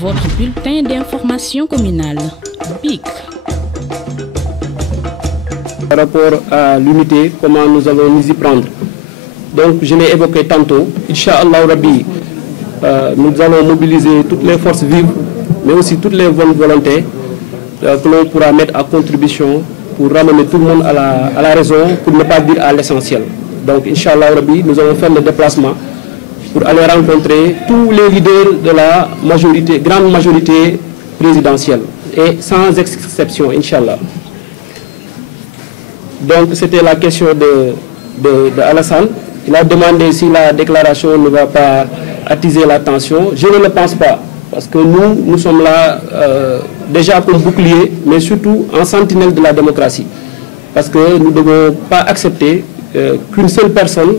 Votre bulletin d'information communale, BIC. Par rapport à l'unité, comment nous allons nous y prendre. Donc, je l'ai évoqué tantôt. Inch'Allah Rabbi, nous allons mobiliser toutes les forces vives, mais aussi toutes les bonnes volontés que l'on pourra mettre à contribution pour ramener tout le monde à la raison, pour ne pas dire à l'essentiel. Donc, Inch'Allah Rabbi, nous allons faire le déplacement pour aller rencontrer tous les leaders de la majorité, grande majorité présidentielle, et sans exception, Inch'Allah. Donc, c'était la question de Alassane. Il a demandé si la déclaration ne va pas attiser l'attention. Je ne le pense pas, parce que nous sommes là déjà comme bouclier, mais surtout en sentinelle de la démocratie. Parce que nous ne devons pas accepter qu'une seule personne,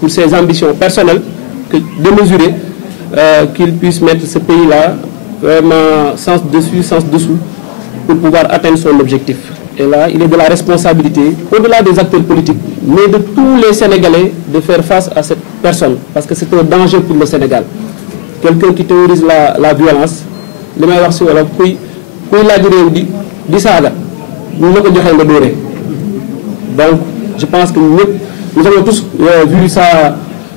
pour ses ambitions personnelles, démesurées, qu'il puisse mettre ce pays-là vraiment sens dessus, sens dessous, pour pouvoir atteindre son objectif. Et là, il est de la responsabilité, au-delà des acteurs politiques, mais de tous les Sénégalais, de faire face à cette personne. Parce que c'est un danger pour le Sénégal. Quelqu'un qui théorise la violence, les meilleurs sur la couille, la durée du saga, nous ne pouvons pas le donner. Donc, je pense que nous avons tous vu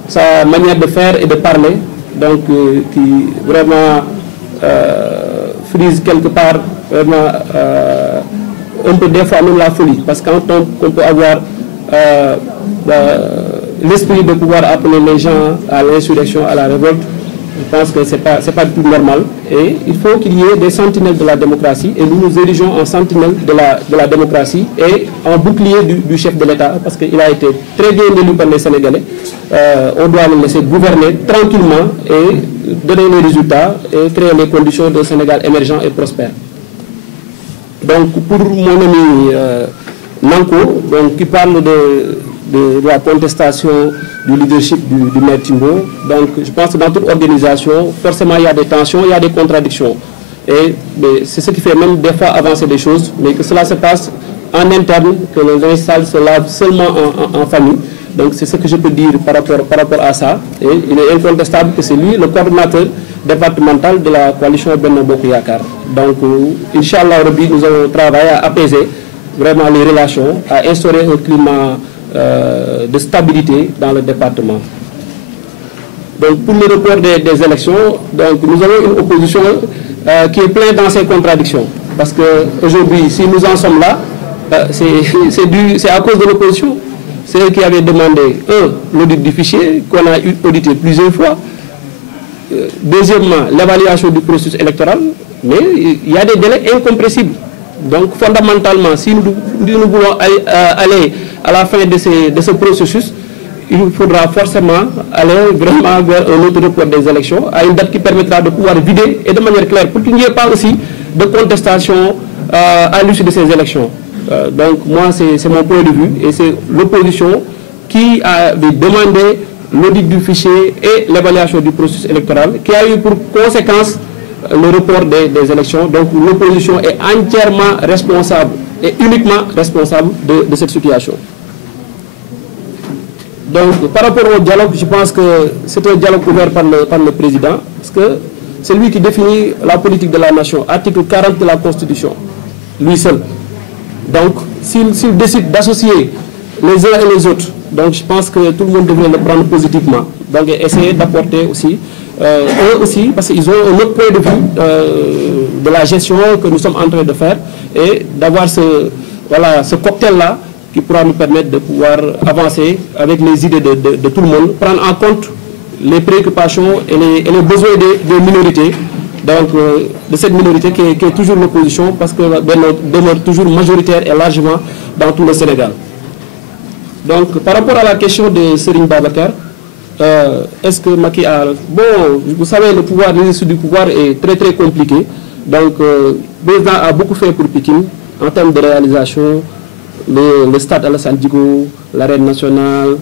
sa manière de faire et de parler, donc qui vraiment frise quelque part, vraiment. Un peu des fois même la folie, parce qu'on peut avoir l'esprit de pouvoir appeler les gens à l'insurrection, à la révolte. Je pense que ce n'est pas du tout normal. Et il faut qu'il y ait des sentinelles de la démocratie, et nous nous érigeons en sentinelles de la démocratie et en bouclier du chef de l'État, parce qu'il a été très bien élu par les Sénégalais. On doit le laisser gouverner tranquillement et donner les résultats et créer les conditions d'un Sénégal émergent et prospère. Donc, pour mon ami Nanko, qui parle de la contestation du leadership du maire Timbo, donc je pense que dans toute organisation, forcément il y a des tensions, il y a des contradictions. Et c'est ce qui fait même des fois avancer des choses, mais que cela se passe en interne, que le linge sale se lave seulement en famille. Donc c'est ce que je peux dire par rapport à ça. Et il est incontestable que c'est lui le coordonnateur départemental de la coalition Benno Bokk Yakaar. Donc, Inch'Allah Rabbi, nous allons travailler à apaiser vraiment les relations, à instaurer un climat de stabilité dans le département. Donc, pour le report des élections, donc, nous avons une opposition qui est pleine dans ses contradictions. Parce qu'aujourd'hui, si nous en sommes là, c'est à cause de l'opposition. C'est eux qui avaient demandé, l'audit du fichier, qu'on a audité plusieurs fois. Deuxièmement, l'évaluation du processus électoral, mais il y a des délais incompressibles. Donc, fondamentalement, si nous voulons aller à la fin de ce processus, il faudra forcément aller vraiment vers un autre report des élections, à une date qui permettra de pouvoir vider, et de manière claire, pour qu'il n'y ait pas aussi de contestation à l'issue de ces élections. Donc, moi, c'est mon point de vue, et c'est l'opposition qui a demandé l'audit du fichier et l'évaluation du processus électoral, qui a eu pour conséquence le report des élections. Donc l'opposition est entièrement responsable et uniquement responsable de cette situation. Donc par rapport au dialogue, je pense que c'est un dialogue ouvert par le président, parce que c'est lui qui définit la politique de la nation, article 40 de la Constitution, lui seul. Donc s'il décide d'associer les uns et les autres, donc je pense que tout le monde devrait le prendre positivement. Donc essayer d'apporter aussi, eux aussi, parce qu'ils ont un autre point de vue de la gestion que nous sommes en train de faire, et d'avoir ce cocktail-là qui pourra nous permettre de pouvoir avancer avec les idées de tout le monde, prendre en compte les préoccupations et les besoins des minorités, donc de cette minorité qui est toujours l'opposition, parce que demeure toujours majoritaire et largement dans tout le Sénégal. Donc, par rapport à la question de Serigne Babacar, est-ce que Macky a... Bon, vous savez, l'exercice du pouvoir est très très compliqué. Donc, le président a beaucoup fait pour Pikine en termes de réalisation, le stade Alassane Djigo, l'arène nationale,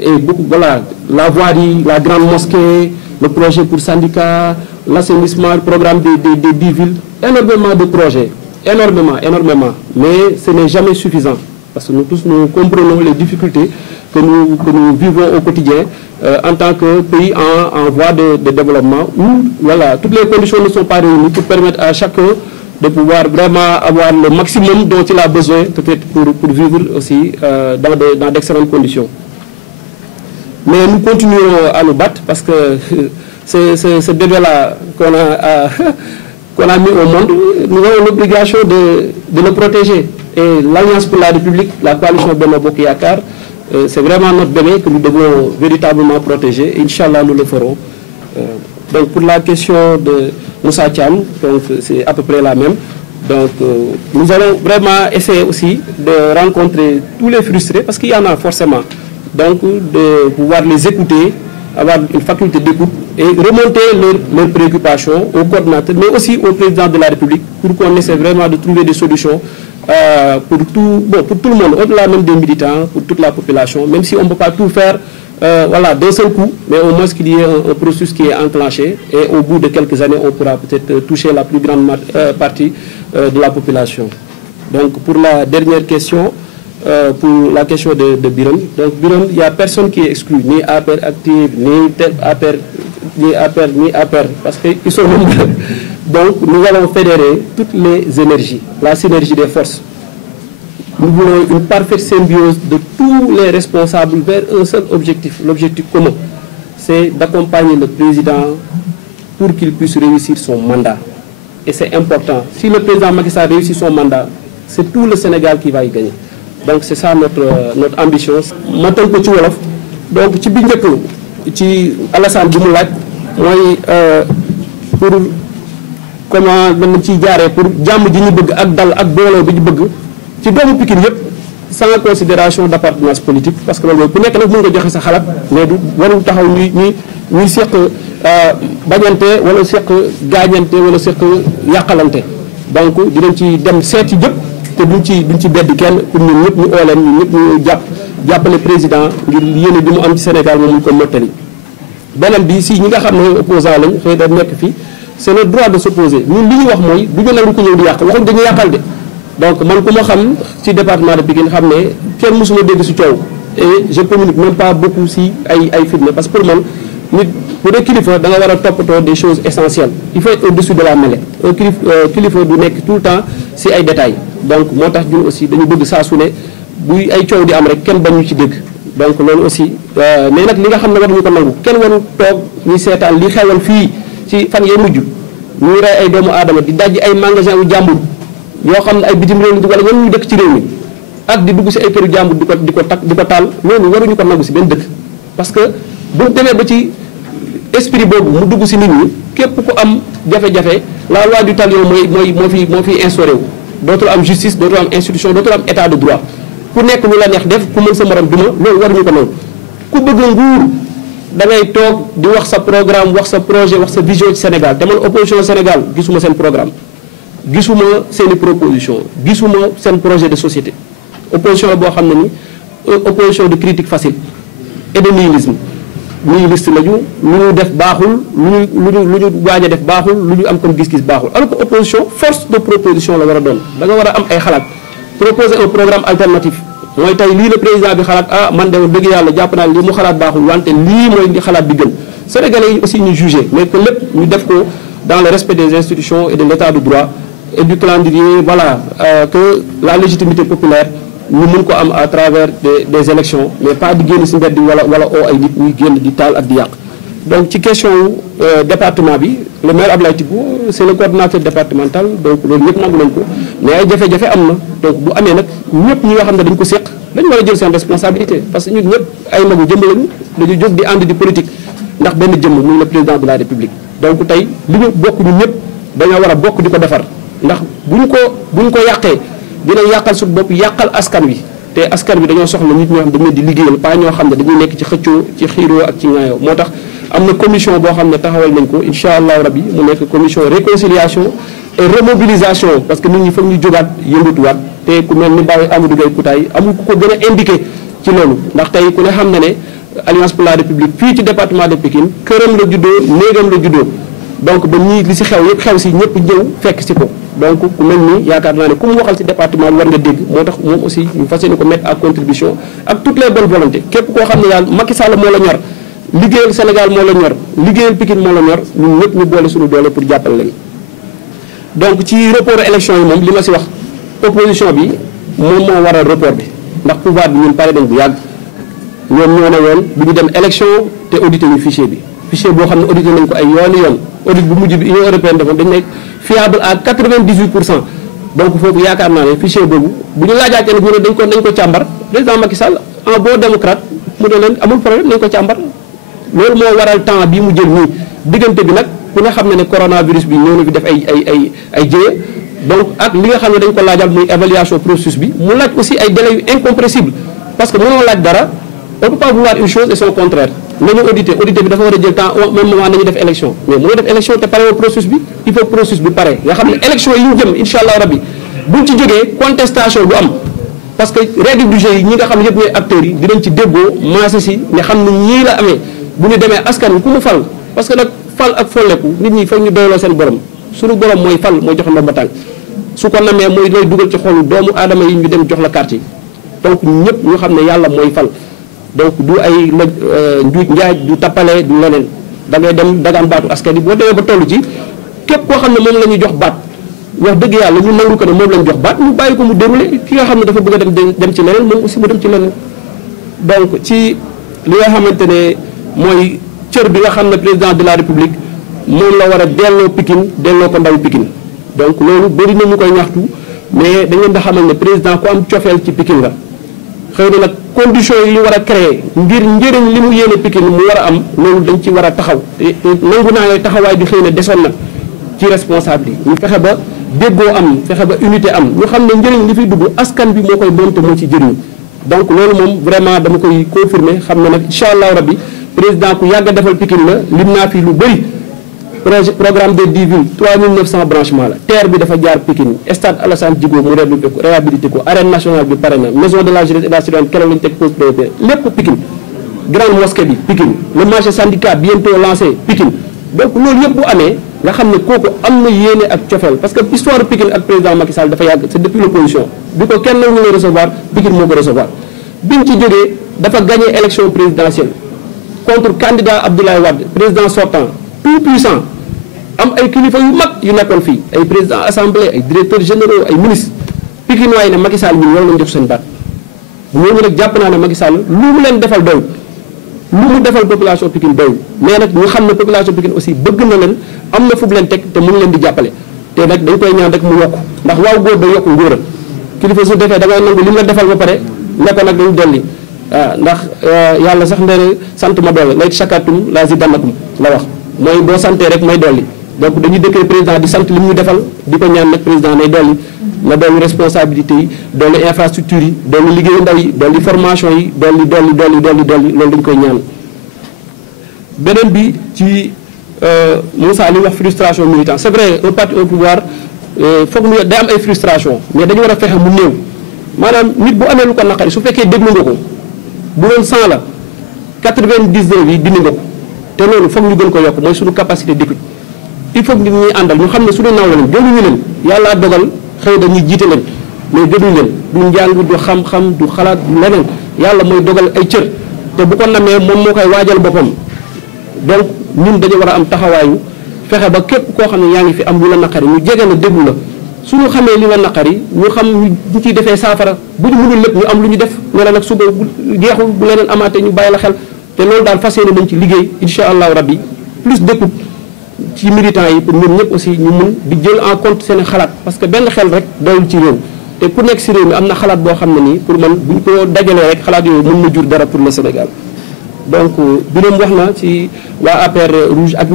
et beaucoup, voilà, la voirie, la grande mosquée, le projet pour syndicats, l'assainissement, le programme des 10 villes, énormément de projets, énormément, mais ce n'est jamais suffisant. parce que nous tous nous comprenons les difficultés que nous vivons au quotidien en tant que pays en voie de développement, où voilà, toutes les conditions ne sont pas réunies pour permettre à chacun de pouvoir vraiment avoir le maximum dont il a besoin, peut-être pour vivre aussi dans d'excellentes conditions. Mais nous continuons à nous battre parce que ce bébé-là qu'on a mis au monde, nous avons l'obligation de le protéger. Et l'Alliance pour la République, la coalition Benno Bokk Yakaar, c'est vraiment notre bébé que nous devons véritablement protéger. Inch'Allah, nous le ferons. Donc pour la question de Moussa Thiam, c'est à peu près la même. Donc nous allons vraiment essayer aussi de rencontrer tous les frustrés, parce qu'il y en a forcément. Donc de pouvoir les écouter, avoir une faculté d'écoute et remonter leurs préoccupations au coordinateur, mais aussi au président de la République, pour qu'on essaie vraiment de trouver des solutions pour tout le monde, au-delà même des militants, pour toute la population, même si on ne peut pas tout faire voilà, d'un seul coup, mais au moins qu'il y ait un processus qui est enclenché, et au bout de quelques années, on pourra peut-être toucher la plus grande partie de la population. Donc pour la dernière question, pour la question de Birame. Donc Birame, il n'y a personne qui est exclu, ni APR active, ni APR, ni APR, parce qu'ils sont nombreux. Donc nous allons fédérer toutes les énergies, la synergie des forces. Nous voulons une parfaite symbiose de tous les responsables vers un seul objectif, l'objectif commun. C'est d'accompagner le président pour qu'il puisse réussir son mandat. Et c'est important. Si le président Macky Sall réussit son mandat, c'est tout le Sénégal qui va y gagner. Donc c'est ça notre ambition. Maintenant ko ci wolof donc ci bi njëkk ci Alassane bi mu laaj mooy pour comment dañ ciy jaaree pour jàmm ji ñu bëgg ak dal ak booloo bi ñu bëgg ci doomu Pikine yëpp sans considération d'appartenance politique, parce que loolu ku nekk nag mën nga joxe sa xalaat mais du warul taxaw ñuy seq bañante wala seq gaañante wala seq yàqalante. Donc dinañ ci dem seeti jëpp te duñ ci bedd kenn pour ñun ñëpp ñu oo leen ñun ñëpp ñu jàppale président ngir yéene bi mu am ci Sénégal moom ñu ko mottali. beneen bi si ñi nga xam ne opposant lañ xëy da nekk fii c'est le droit de s'opposer. ñun li ñu wax mooy du ñu nangu ko ñëw di yàq waxuñ dañuy yàqal de. Donc man ku ma xam ci département de Pikine xam ne kenn mësuma dégg si coow et je communique même pas beaucoup si ay firnde, parce que pour man nit bu dee kilifa da nga war a toppatoo des choses essentielles. Il faut être au-dessus de la mêlée. Kilifa du nekk tout le temps si ay détails. Donc moo tax ñun aussi dañu bëgg saa su ne buy ay coow di am rek kenn bañ ñu ci dégg. Donc loolu aussi mais nag li nga xam ne war ñu ko nangu kenn waru toog ñuy seetaan li xewal fii ci fan yee mujj ñuy rey ay doomu aadama di dajji ay magasin wu jàmbur yoo xam ne ay bitim réew mi wala ñoom ñu dëkk ci réew mi ak di dugg si ay këru jàmbur di ko taal loolu waruñu ko nangu si benn dëkk. Parce que bu demee ba ci esprit boobu mu dugg si nit ñi képp ku am jafe-jafe la loi du talion moo fi instauré wu. Dootul am justice, dootul am institution, dootul am état de droit. Ku nekk lu la neex def ku mën sa morom duma loolu waruñu ko nangu. Ku bëgg nguur da ngay toog di wax sa programme wax sa projet wax sa vision ci Sénégal te man opposition Sénégal gisuma seen programme gisuma seen i proposition gisuma seen projet de société. Opposition la boo xam ne ni opposition de critique facile et de nihilisme. Nihiliste lañu lu ñu def baaxul lu ñu waaj a def baaxul lu ñu am comme gis-gis baaxul alors que opposition force de proposition la war a doon da nga war a am ay xalaat proposer un programme alternatif mooy tey lii le président bi xalaat man de dëgg yàlla jàpp naa lii mu xalaat baaxul wante lii mooy li xalaat bi gën. Sénégalais yi aussi ñu jugé mais que lépp ñu def ko dans le respect des institutions et de l'état de droit et du calendrier, voilà, que la légitimité populaire ñu mën ko am à travers des élections mais pas di génn si mbedd wala oo ay nit ñuy génn di taal ak di yàq. Donc ci question département bi le maire Ablaye Thibou c'est le coordinateur départemental donc loolu ñëpp nangu nañ ko mais ay jafe-jafe am na donc bu amee nag ñëpp ñi nga xam ne dañ ko séq dañu war a jël seen responsabilité parce que ñun ñëpp ay magu jëmm lañu dañu jóg di ànd di politique ndax benn jëmm muy le président de la République. Donc tey li ñu bokk ñun ñëpp dañoo war a bokk di ko defar ndax bu ñu ko yàqee dina yàqal suñu bopp yàqal askan wi te askan wi dañoo soxla nit ñoo xam dañu leen di liggéeyal pas ñoo xam ne dañuy nekk ci xëccoo ci xiiroo ak ci ŋaayoo. Moo tax am na commission boo xam ne taxawal nañ ko incha allah rabbi mu nekk commission réconciliation et remobilisation parce que nit ñi foog ñu jógaat yëngatuwaat te ku mel ni Baye Amadou Gueye Koutaay amul ku ko gën a indiqué ci loolu ndax tey ku ne xam na ne Alliance pour la République fii ci département de Pikine këram la juddoo néegam la juddoo donc ba ñii li si xew yëpp xew si ñëpp ñëw fekk si ko donc ku mel nii yaakaar naa ne ku mu waxal si département bi war nga dégg moo tax moom aussi ñu fas yéene ko mettre à contribution ak toutes les bonnes volontés képp koo xam ne yàlla Macky Sall moo la ñor liggéeyal Sénégal moo la ñor liggéeyal Pikine moo la ñor ñun ñëpp ñu boole suñu doole pour jàppale leen. donc ci report élection yi moom li ma si wax opposition bi moom moo waral report bi ndax pouvoir bi ñun pare nañ bu yàgg ñoom ñoo ne woon bu ñu dem élection te audité ñu fichier bi fichier boo xam ne audité nañ ko ay yooni yoon audit bu mujj bi Union européenne defoon dañ nekk fiable à 98%. donc foofu yaakaar naa ne fichier boobu bu ñu laajaatee ne bu ne dañ ko càmbar président Macky Sall en bon démocrate mu ne leen amul problème nañ ko càmbar loolu moo waral temps bii mu jël nii diggante bi nag ku ne xam ne ne coronavirus bi ñëw na fi def ay jéye donc ak li nga xam ne dañ ko laajal muy évaluation processus bi mu laaj aussi ay délais yu incompressible parce que mënoo laaj dara on peut pas vouloir une chose et son contraire nañu audité bi dafa war a jël temps au même moment nañu def élection mais mënoo def élection te pare woon processus bi il faut processus bi pare nga xam ne élection yi ñu jëm incha allah rabbi buñ ci jógee contestation du am parce que règle du jeu yi ñi nga xam ne yëpp ñooy acteurs yi dinañ ci déggoo maase si ne xam ne ñii la amee bu ñu demee askan wi ku mu fal parce que nag fal ak folleku nit ñi foog ñu doyloo seen borom suñu borom mooy fal mooy jox ndomba tànk su ko namee mooy lay dugal ci xolu doomu aadama yi ñu dem jox la carte yi donc ñëpp ñu xam ne yàlla mooy fal donc du ay njuuj njaaj du tappale du leneen da ngay dem dagaan baatu askan yi boo demee ba toll ci képp koo xam ne moom la ñuy jox baat wax dëgg yàlla ñu nangu ko ne moom lañ jox baat ñu bàyyi ko mu déroulé ki nga xam ne dafa bëgg a dem ci leneen moom aussi mu dem ci leneen donc ci li nga xamante ne mooy cër bi nga xam ne président de la république moom la war a delloo Pikine delloo ko ndaw Pikine donc loolu bëri na ñu koy ñaxtu mais dañ leen di xamal ne président ku am cofeel ci Pikine la xëy na nag conditions yi ñu war a créer ngir njëriñ li mu yéene Pikine mu war a am loolu dañ ci war a taxaw te nangu naa ne taxawaay bi xëy na desoon na ci responsable yi ñu fexe ba déggoo am fexe ba unité am ñu xam ne njëriñ li fiy dugg askan bi moo koy doon te moo ci jëriñu donc loolu moom vraiment dama koy confirmer xam ne nag incha allah rabbi président ku yàgg a defal Pikine la lim naa fi lu bëri programme de 10 villes 3900 branchements la terre bi dafa jaar Pikine stade Alassane Djigo mu réhabilité ko arène nationale bi pare na maison de la jeunesse et de la citoyenneté keroog lañu teg pose prioritaire lépp Pikine grande mosquée bi Pikine le marché syndicat bientôt lancé Pikine donc loolu yëpp bu amee nga xam ne kooku am na yéene ak cofeel parce que histoire Pikine ak président Macky Sall dafa yàgg c'est depuis l'opposition bi ko kenn nangu la recevoir Pikine moo ko recevoir biñ ci jógee dafa gagné élection présidentielle contre candidat Abdoulaye Wade président sortant tout puissant am ay kilifa yu mag yu nekkoon fii ay président assemblée ay directeurs généraux ay ministres Pikine waaye ne Macky Sall ñun loolu lañ def seen baat ñooñu nag jàpp naa ne Macky Sall lu mu leen defal doy lu mu defal population Pikine doy mais nag ñu xam ne population Pikine aussi bëgg na leen am na fu mu leen teg te mu ngi leen di jàppale te nag dañ koy ñaan rek mu yokk ndax waaw góor da yokk ngóora kilifa su defee da ngay nangu li mu la defal ba pare ne ko nag dañu dolli waaw ndax yàlla sax nee sant ma dolli lay shakartum la zidannakum la wax mooy boo santee rek may dolli donc dañuy dëkkee président di sant li mu ñu defal di ko ñaan nag président nay dolli na dolli responsabilité yi dolli infrastructure yi dolli liggéeyu ndaw yi dolli formation yi dolli loolu dañu koy ñaan beneen bi ci Moussa li wax frustration militant c'est vrai un parti au pouvoir foog mu day am ay frustration mais dañu war a fexe mu néew maanaam nit bu amee lu ko naqari su fekkee déglu nga ko bu doon 100 la 99 yi dindi nga ko te loolu foog ñu gën ko yokk mooy suñu capacité d'écoute il faut que nit ñuy àndal ñu xam ne suñu naaw la leen gënuñu leen yàlla dogal xëy dañuy jiite leen mais gënuñu leen du njàng du xam-xam du xalaat du leneen yàlla mooy dogal ay cër te bu ko namee moom moo koy waajal boppam donc ñun dañu war a am taxawaayu fexe ba képp koo xam ne yaa ngi fi am lu la naqari ñu jege la déglu la suñu xamee li la naqari ñu xam ñu ciy defee saafara bu ñu mënul lépp ñu am lu ñu def ne la nag suba jeexul bu leneen amaatee ñu bàyyi la xel te loolu daal fas yéene nañ ci liggéey incha allahu rabbi plus d'écoute ci militants yi pour ñun ñëpp aussi ñu mun di jël en compte seen xalaat parce que benn xel rek doyul ci réew te ku nekk si réew mi am na xalaat boo xam ne nii pour man bu ñu ko dajalee rek xalaat yooyu mën na jur dara pour le Sénégal donc biroom wax na ci waa APR rouge ak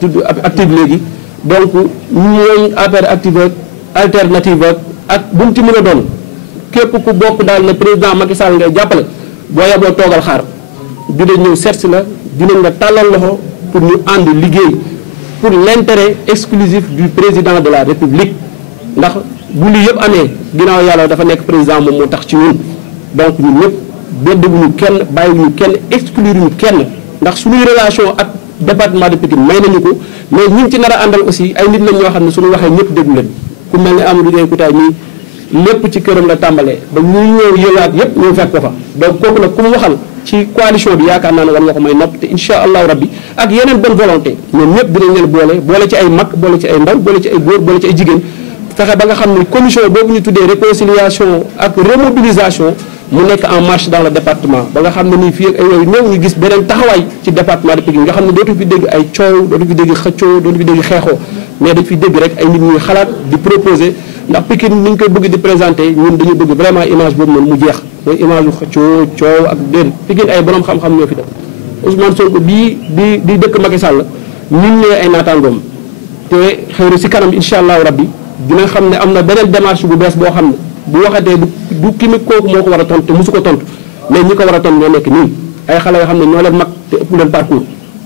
tudd active léegi donc ñooñ APR active ak alternative ak bu mu ci mën a doon képp ku bokk daal ne président Macky Sall ngay jàppale boo yaboo toogal xaar dinañ ñëw seet si la dinañ la tàllal loxo pour ñu ànd liggéey pour l'intérêt exclusif du président de la République ndax bu lii yëpp amee ginnaaw yàlla dafa nekk président moom moo tax ci ñun donc ñun ñëpp bedduñu kenn bàyyiwuñu kenn excluruñu kenn ndax suñuy relation ak département de Pikine may nañu ko mais ñi ci nar a àndal aussi ay nit lañ ñoo xam ne suñu waxee ñëpp déglu leen ku mel ne Amadou Gueye Koutaay nii lépp ci këram la tàmbalee ba ñuy ñëw yëlaat yëpp ñëw fekk ko fa donc kooku nag ku mu waxal ci coalition bi yaakaar naa ne war nga ko may nopp te incha allahu rabbi ak yeneen bonne volonté ñoom ñëpp dinañ leen boole ci ay mag boole ci ay ndaw boole ci ay góor boole ci ay jigéen fexe ba nga xam ne commission boobu ñu tuddee réconciliation ak remobilisation mu nekk en marche dans le département ba nga xam ne nii fii ak ay yooyu néew ñu gis beneen taxawaay ci département de Pikine nga xam ne dootu fi dégg ay coow dootu fi dégg xëccoo dootu fi dégg xeexoo mais dañ fi dégg rek ay nit ñuy xalaat di proposer ndax Pikine ni ñu koy bëgg di présenter ñun dañu bëgg vraiment image boobu noonu mu jeex mooy image yu xëccoo coow ak déedéet Pikine ay borom xam-xam ñoo fi def Ousmane Sonko bii di dëkk Macky Sall ñun ñooy ay naataangoom te xëy na si kanam incha allahu rabbi dina xam ne am na beneen démarche bu bees boo xam ne bu waxatee du kii mi kooku moo ko war a tontu te mosu ko tontu mais ñi ko war a tontu ñoo nekk nii ay xale yoo xam ne ñoo leen mag te ëpp leen parcours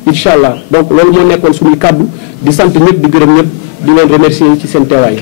incha allah donc loolu moo nekkoon suñuy kàddu di sant ñëpp di gërëm ñëpp di leen remercier ci seen teewaay.